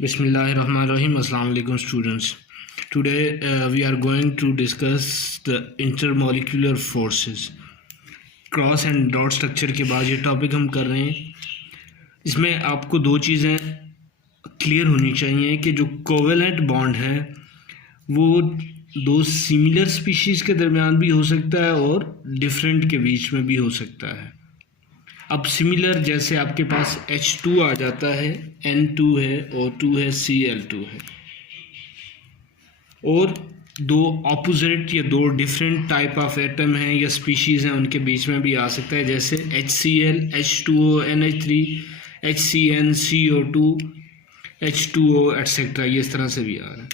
Bismillahirrahmanirrahim. Assalamu alaikum students. Today we are going to discuss the intermolecular forces. Cross and dot structure के बाद ये topic हम कर रहे हैं. इसमें आपको दो चीज़ें क्लियर होनी चाहिए कि जो कोवेलेंट बॉन्ड है वो दो सिमिलर स्पीशीज़ के दरमियान भी हो सकता है और डिफरेंट के बीच में भी हो सकता है. अब सिमिलर जैसे आपके पास H2 आ जाता है, N2 है, O2 है, Cl2 है, और दो ऑपोजिट या दो डिफरेंट टाइप ऑफ एटम हैं या स्पीशीज़ हैं उनके बीच में भी आ सकता है, जैसे HCl, H2O, NH3, HCN, CO2, H2O etcetera. ये इस तरह से भी आ रहा है.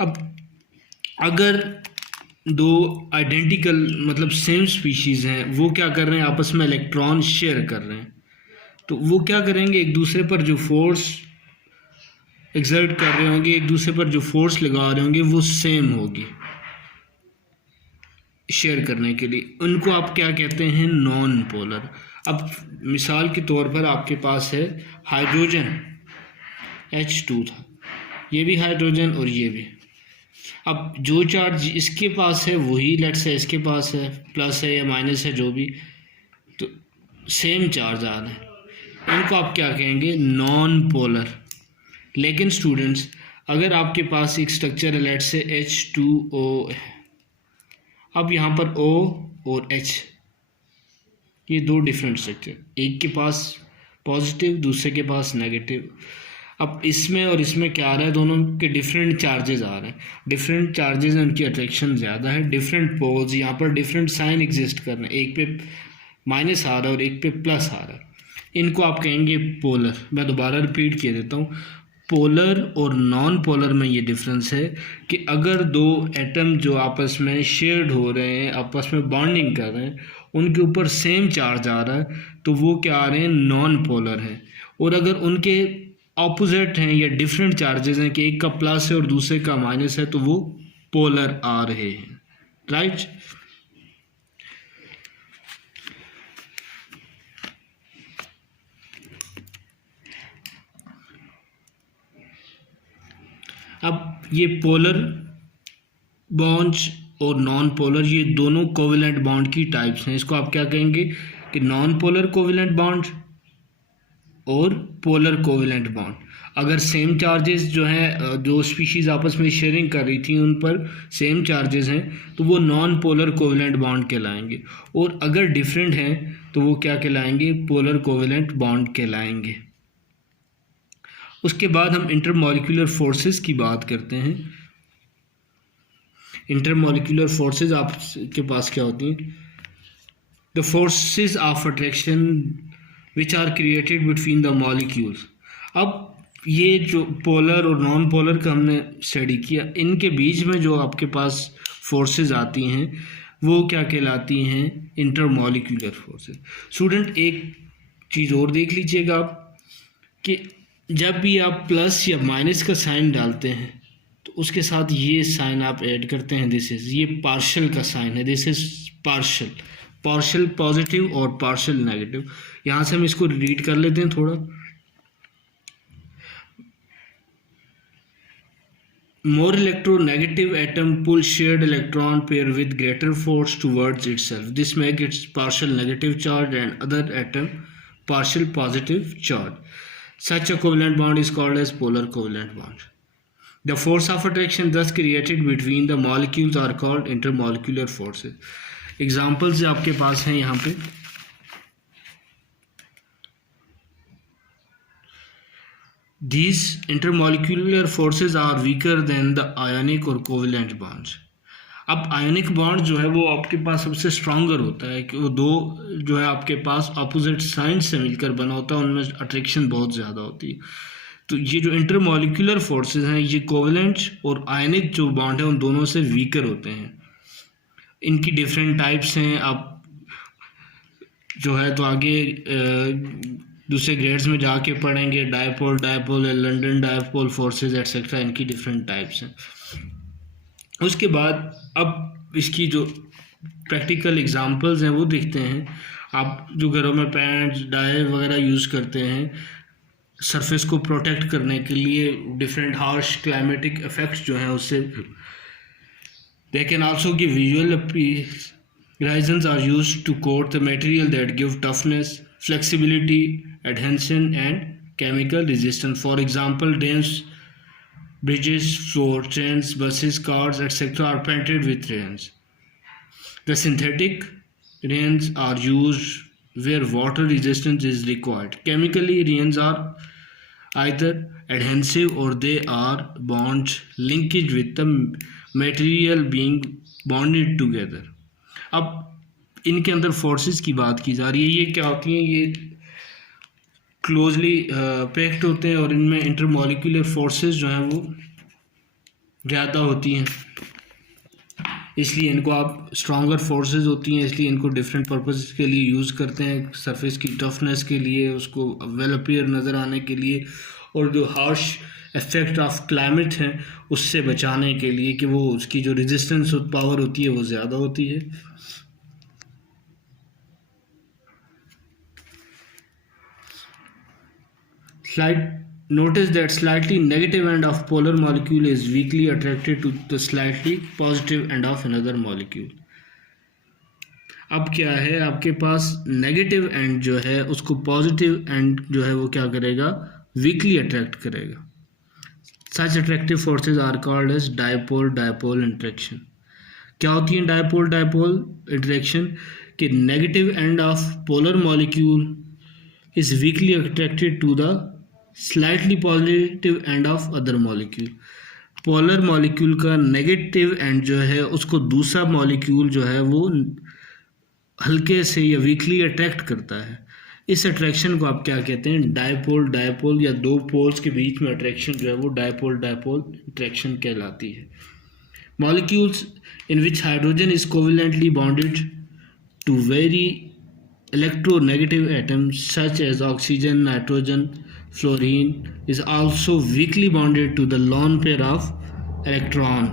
अब अगर दो आइडेंटिकल मतलब सेम स्पीशीज़ हैं, वो क्या कर रहे हैं, आपस में इलेक्ट्रॉन शेयर कर रहे हैं, तो वो क्या करेंगे, एक दूसरे पर जो फोर्स एक्सर्ट कर रहे होंगे, एक दूसरे पर जो फोर्स लगा रहे होंगे वो सेम होगी शेयर करने के लिए. उनको आप क्या कहते हैं, नॉन पोलर. अब मिसाल के तौर पर आपके पास है हाइड्रोजन, H2 था, ये भी हाइड्रोजन और ये भी. अब जो चार्ज इसके पास है वही लेट्स से इसके पास है, प्लस है या माइनस है जो भी, तो सेम चार्ज आ रहा है. इनको आप क्या कहेंगे, नॉन पोलर. लेकिन स्टूडेंट्स अगर आपके पास एक स्ट्रक्चर है लेट्स से H2O है, अब यहाँ पर O और H ये दो डिफरेंट स्ट्रक्चर, एक के पास पॉजिटिव दूसरे के पास नेगेटिव. अब इसमें और इसमें क्या आ रहा है, दोनों के डिफरेंट चार्जेस आ रहे हैं. डिफरेंट चार्जेस हैं, उनकी अट्रैक्शन ज़्यादा है. डिफरेंट पोल्स, यहाँ पर डिफरेंट साइन एग्जिस्ट कर रहे हैं, एक पे माइनस आ रहा है और एक पे प्लस आ रहा है. इनको आप कहेंगे पोलर. मैं दोबारा रिपीट किए देता हूँ, पोलर और नॉन पोलर में ये डिफरेंस है कि अगर दो एटम जो आपस में शेयर्ड हो रहे हैं, आपस में बॉन्डिंग कर रहे हैं, उनके ऊपर सेम चार्ज आ रहा है तो वो क्या आ रहे हैं, नॉन पोलर है. और अगर उनके ऑपोजिट हैं या डिफरेंट चार्जेस हैं कि एक का प्लस है और दूसरे का माइनस है, तो वो पोलर आ रहे हैं. राइट. अब ये पोलर बॉन्ड्स और नॉन पोलर ये दोनों कोवेलेंट बॉन्ड की टाइप्स हैं. इसको आप क्या कहेंगे कि नॉन पोलर कोवेलेंट बॉन्ड और पोलर कोवेलेंट बॉन्ड. अगर सेम चार्जेस जो हैं, जो स्पीशीज़ आपस में शेयरिंग कर रही थी उन पर सेम चार्जेस हैं, तो वो नॉन पोलर कोवेलेंट बॉन्ड कहलाएंगे. और अगर डिफरेंट हैं तो वो क्या कहलाएंगे, पोलर कोवेलेंट बॉन्ड कहलाएंगे. उसके बाद हम इंटरमॉलिक्यूलर फोर्सेस की बात करते हैं. इंटरमॉलिक्यूलर फोर्सेस आपके पास क्या होती हैं, the forces of attraction which are created between the molecules. अब ये जो पोलर और नॉन पोलर का हमने स्टडी किया, इनके बीच में जो आपके पास फोर्सेस आती हैं वो क्या कहलाती हैं, इंटरमॉलिक्यूलर फोर्सेस. स्टूडेंट एक चीज़ और देख लीजिएगा आप कि जब भी आप प्लस या माइनस का साइन डालते हैं तो उसके साथ ये साइन आप ऐड करते हैं, दिस इज, ये पार्शियल का साइन है, this is partial. Partial positive और पार्शियल नेगेटिव. यहाँ से हम इसको रीड कर लेते हैं थोड़ा. More electronegative atom pull shared electron pair with greater force towards itself. This make its partial negative charge and other atom partial positive charge. Such a covalent bond is called as polar covalent bond. The force of attraction thus created between the molecules are called intermolecular forces. Examples आपके पास हैं यहाँ पे. These intermolecular forces are weaker than the ionic or covalent bonds. अब ionic bond जो है वो आपके पास सबसे स्ट्रॉन्गर होता है कि वो दो जो है आपके पास अपोजिट साइन से मिलकर बना होता है, उनमें अट्रैक्शन बहुत ज़्यादा होती है. तो ये जो इंटरमॉलिक्यूलर फोर्सेस हैं ये कोवेलेंट और आयनिक जो बॉन्ड है उन दोनों से वीकर होते हैं. इनकी डिफरेंट टाइप्स हैं, आप जो है तो आगे दूसरे ग्रेड्स में जाके पढ़ेंगे. Dipole, dipole, London dipole forces etcetera, इनकी डिफरेंट टाइप्स हैं. उसके बाद अब इसकी जो प्रैक्टिकल एग्जांपल्स हैं वो देखते हैं. आप जो घरों में पेंट्स, डाई वगैरह यूज़ करते हैं, सरफेस को प्रोटेक्ट करने के लिए डिफरेंट हार्श क्लाइमेटिक इफेक्ट्स जो हैं उससे। They can also give visual reasons are used to coat the material that give toughness, flexibility, adhesion and chemical resistance. For example, dams, bridges, floor, trains, buses, cars, etc. are painted with rayons. The synthetic rayons are used where water resistance is required. Chemically, rayons are either adhesive or they are bond linkage with the material being bonded together. अब इनके अंदर forces की बात की जा रही है। ये क्या होती हैं, ये क्लोजली पैक्ड होते हैं और इनमें इंटरमॉलिक्यूलर फोर्सेस जो हैं वो ज़्यादा होती हैं, इसलिए इनको आप स्ट्रॉन्गर फोर्सेस होती हैं, इसलिए इनको डिफरेंट पर्पस के लिए यूज़ करते हैं। सरफेस की टफनेस के लिए, उसको वेल अपीयर नज़र आने के लिए, और जो हार्श इफेक्ट ऑफ क्लाइमेट हैं उससे बचाने के लिए कि वो उसकी जो रेजिस्टेंस पावर होती है वो ज़्यादा होती है। Notice that slightly negative end of polar molecule is weakly attracted to the slightly positive end of another molecule. अब क्या है, आपके पास नेगेटिव एंड जो है उसको पॉजिटिव एंड जो है वो क्या करेगा, वीकली अट्रैक्ट करेगा। Such attractive forces are called as dipole-dipole interaction. क्या होती है dipole-dipole interaction? कि negative end of polar molecule is weakly attracted to the slightly positive end of other molecule. Polar molecule का नेगेटिव एंड जो है उसको दूसरा मॉलिक्यूल जो है वो हल्के से या वीकली अट्रैक्ट करता है। इस अट्रैक्शन को आप क्या कहते हैं, डायपोल डायपोल, या दो पोल्स के बीच में अट्रैक्शन जो है वो डायपोल डायपोल अट्रैक्शन कहलाती है। Molecules in which hydrogen is covalently bonded to very electronegative atoms such as oxygen, nitrogen, fluorine is also weakly bonded to the lone pair of electron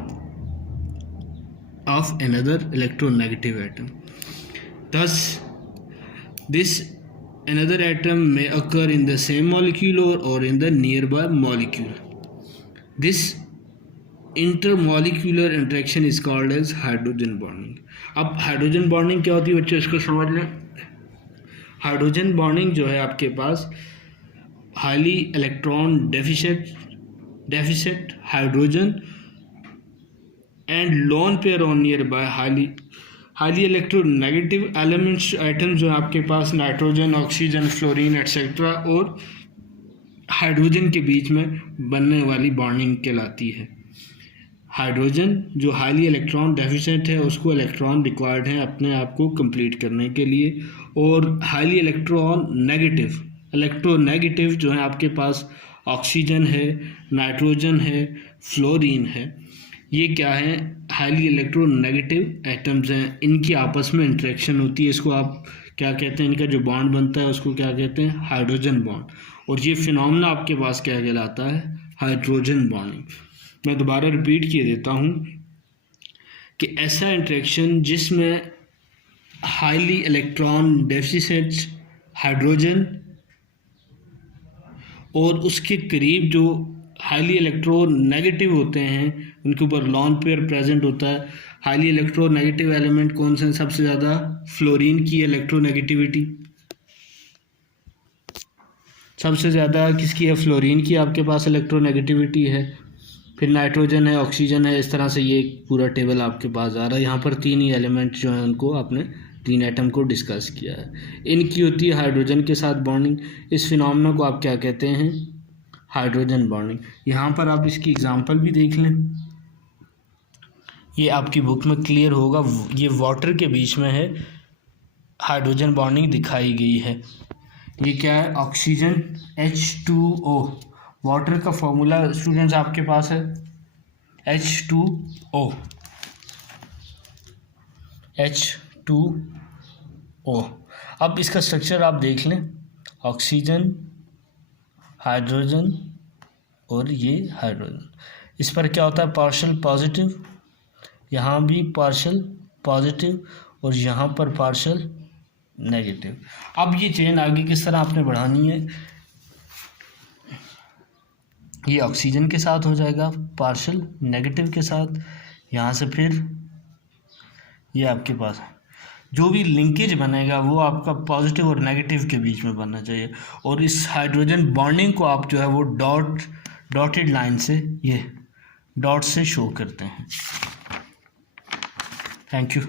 of another electronegative atom. Thus, this another atom may occur in the same molecule or in the nearby molecule. This intermolecular interaction is called as hydrogen bonding. अब hydrogen bonding क्या होती है बच्चों, इसको समझ लें। Hydrogen bonding जो है आपके पास highly electron deficit hydrogen and lone pair on nearby highly electronegative elements items जो आपके पास नाइट्रोजन, ऑक्सीजन, फ्लोरीन एटसेट्रा और हाइड्रोजन के बीच में बनने वाली बॉन्डिंग कहलाती है। हाइड्रोजन जो हाईली इलेक्ट्रॉन डेफिशिएंट है उसको इलेक्ट्रॉन रिक्वायर्ड है अपने आप को कंप्लीट करने के लिए, और हाईली इलेक्ट्रोनेगेटिव जो है आपके पास ऑक्सीजन है, नाइट्रोजन है, फ्लोरीन है, ये क्या है, हाईली इलेक्ट्रोनेगेटिव एटम्स हैं। इनकी आपस में इंटरेक्शन होती है, इसको आप क्या कहते हैं, इनका जो बॉन्ड बनता है उसको क्या कहते हैं, हाइड्रोजन बॉन्ड। और ये फिनोमेना आपके पास क्या कहलाता है, हाइड्रोजन बॉन्डिंग। मैं दोबारा रिपीट किए देता हूँ कि ऐसा इंटरेक्शन जिसमें हाईली इलेक्ट्रॉन डेफिशिएंट हाइड्रोजन और उसके करीब जो हाईली इलेक्ट्रोनेगेटिव होते हैं उनके ऊपर लॉन पेयर प्रेजेंट होता है। हाईली इलेक्ट्रोनेगेटिव एलिमेंट कौन से हैं, सबसे ज़्यादा फ्लोरीन की इलेक्ट्रोनेगेटिविटी सबसे ज़्यादा किसकी है, फ्लोरीन की आपके पास इलेक्ट्रोनेगेटिविटी है, फिर नाइट्रोजन है, ऑक्सीजन है। इस तरह से ये पूरा टेबल आपके पास आ रहा है। यहाँ पर तीन ही एलिमेंट जो हैं उनको आपने तीन एटम को डिस्कस किया है। इनकी होती है हाइड्रोजन के साथ बॉन्डिंग। इस फिनोमेना को आप क्या कहते हैं, हाइड्रोजन बॉन्डिंग। यहाँ पर आप इसकी एग्जांपल भी देख लें, ये आपकी बुक में क्लियर होगा। ये वाटर के बीच में है, हाइड्रोजन बॉन्डिंग दिखाई गई है। ये क्या है, ऑक्सीजन H2O। वाटर का फॉर्मूला स्टूडेंट्स आपके पास है H2O। अब इसका स्ट्रक्चर आप देख लें, ऑक्सीजन, हाइड्रोजन और ये हाइड्रोजन। इस पर क्या होता है, पार्शियल पॉजिटिव, यहाँ भी पार्शियल पॉजिटिव और यहाँ पर पार्शियल नेगेटिव। अब ये चेन आगे किस तरह आपने बढ़ानी है, ये ऑक्सीजन के साथ हो जाएगा पार्शियल नेगेटिव के साथ, यहाँ से फिर ये आपके पास जो भी लिंकेज बनेगा वो आपका पॉजिटिव और नेगेटिव के बीच में बनना चाहिए। और इस हाइड्रोजन बॉन्डिंग को आप जो है वो डॉटेड लाइन से, ये डॉट से शो करते हैं। Thank you.